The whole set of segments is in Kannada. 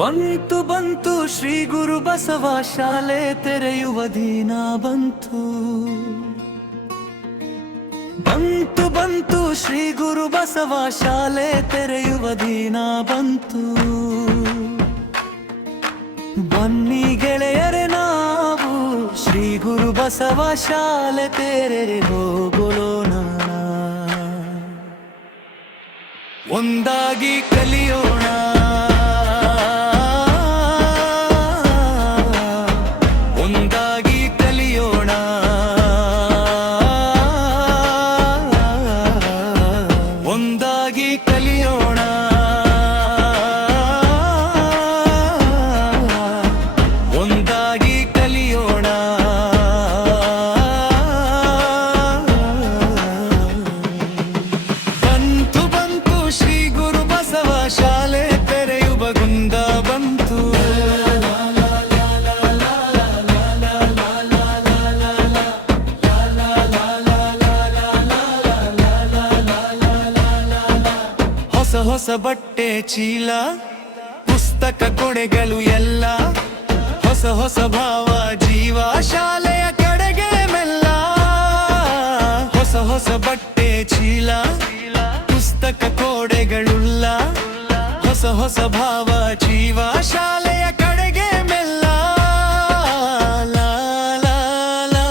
ಬಂತು ಬಂತು ಶ್ರೀ ಗುರು ಬಸವ ಶಾಲೆ ತೆರೆಯುವ ದಿನ ಬಂತು. ಬಂತು ಬಂತು ಶ್ರೀ ಗುರು ಬಸವ ಶಾಲೆ ತೆರೆಯುವ ದಿನ ಬಂತು. ಬನ್ನಿ ಗೆಳೆಯರೆ ನಾವು ಶ್ರೀ ಗುರು ಬಸವ ಶಾಲೆ ತೆರೆ ಹೋಗೋಣ. ಒಂದಾಗಿ ಕಲಿಯೋಣ, ಒಂದಾಗಿ ಕಲಿಯೋಣ, ಒಂದಾಗಿ ಕಲಿಯೋಣ, ಒಂದಾಗಿ ಕಲಿಯೋಣ. ಬಂತು ಬಂತು ಶ್ರೀ ಗುರು ಬಸವ ಶಾಲೆ ತೆರೆಯುವ ಗುಂದ ಬಂತು. ಹೊಸ ಹೊಸ ಬಟ್ಟೆ ಚೀಲ, ಪುಸ್ತಕ ಕೊಡೆಗಳು ಎಲ್ಲ, ಹೊಸ ಹೊಸ ಭಾವ ಜೀವ ಶಾಲೆಯ ಕಡೆಗೆ ಮೆಲ್ಲ. ಹೊಸ ಹೊಸ ಬಟ್ಟೆ ಚೀಲ, ಪುಸ್ತಕ ಕೋಡೆಗಳುಲ್ಲ, ಹೊಸ ಹೊಸ ಭಾವ ಜೀವ ಶಾಲೆಯ ಕಡೆಗೆ ಮೆಲ್ಲ. ಲಾ, ಲಾ, ಲಾ.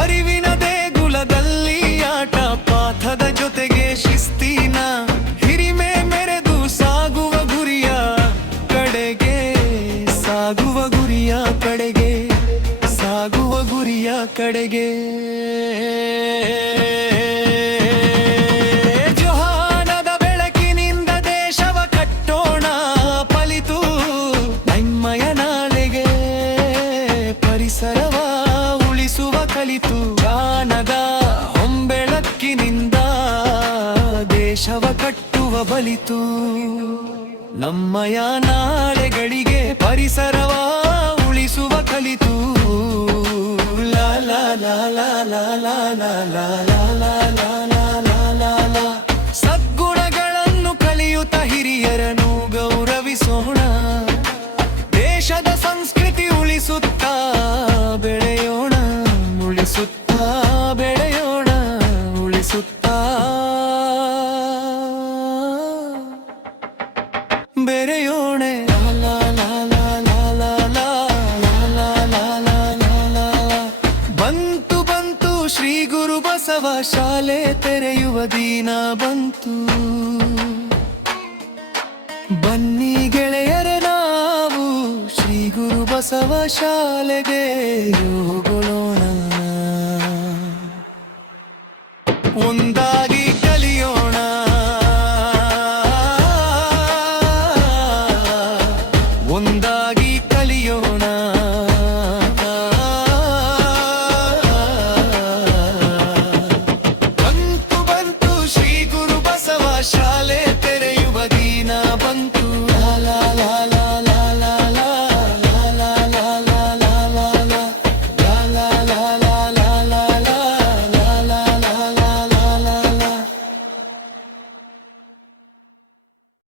ಅರಿವಿನ ದೇಗುಲದಲ್ಲಿ ಆಟ ಪಾಠದ ಜೊತೆಗೆ ಶಿಸ್ತಿನ ಹಿರಿಮೆ ಮೆರೆದು ಸಾಗುವ ಗುರಿಯ ಕಡೆಗೆ, ಸಾಗುವ ಗುರಿಯ ಕಡೆಗೆ, ಸಾಗುವ ಗುರಿಯ ಕಡೆಗೆ. ಜೋಹಾನದ ಬೆಳಕಿನಿಂದ ದೇಶವ ಕಟ್ಟೋಣ ಫಲಿತು ನೈಮ್ಮಯ ನಾಳೆಗೆ, ಪರಿಸರವ ಉಳಿಸುವ ಕಲಿತು ಜ್ಞಾನದ ಹೊಂಬೆಳಕಿನಿಂದ ದೇಶವ ಕಟ್ಟುವ ಬಲಿತು. ನಮ್ಮಯ ನಾಳೆಗಳಿಗೆ ಪರಿಸರವ ಉಳಿಸುವ ಕಲಿತು. ಲಾ ಲಾ ಲಾ ಲಾ ಲಾ ಲಾ ಲಾ ಲಾ ಲಾ ಲಾ ಲಾ ಲಾ ಲಾ ಲಾ. ಸದ್ಗುಣಗಳನ್ನು ಕಲಿಯುತ್ತ ಹಿರಿಯರನ್ನು ಗೌರವಿಸೋಣ, ದೇಶದ ಸಂಸ್ಕೃತಿ ಉಳಿಸುತ್ತಾ ಬೆಳೆಯೋಣ, ಉಳಿಸುತ್ತಾ ಬೆಳೆಯೋಣ, ಉಳಿಸುತ್ತಾ ಬೆರೆಯೋಣ. ಲಾ ಲಾ ಲಾ ಲಾ ಲಾ ಲಾ ಲಾ ಲಾ ಲಾ ಲಾ ಲಾ ಲಾ. ಬಂತು ಬಂತು ಶ್ರೀ ಗುರು ಬಸವ ಶಾಲೆ ತೆರೆಯುವ ದಿನ ಬಂತು. ಬನ್ನಿ ಗೆಳೆಯರೆ ನಾವು ಶ್ರೀ ಗುರು ಬಸವ ಶಾಲೆಗೆ ಹೋಗೋಣ.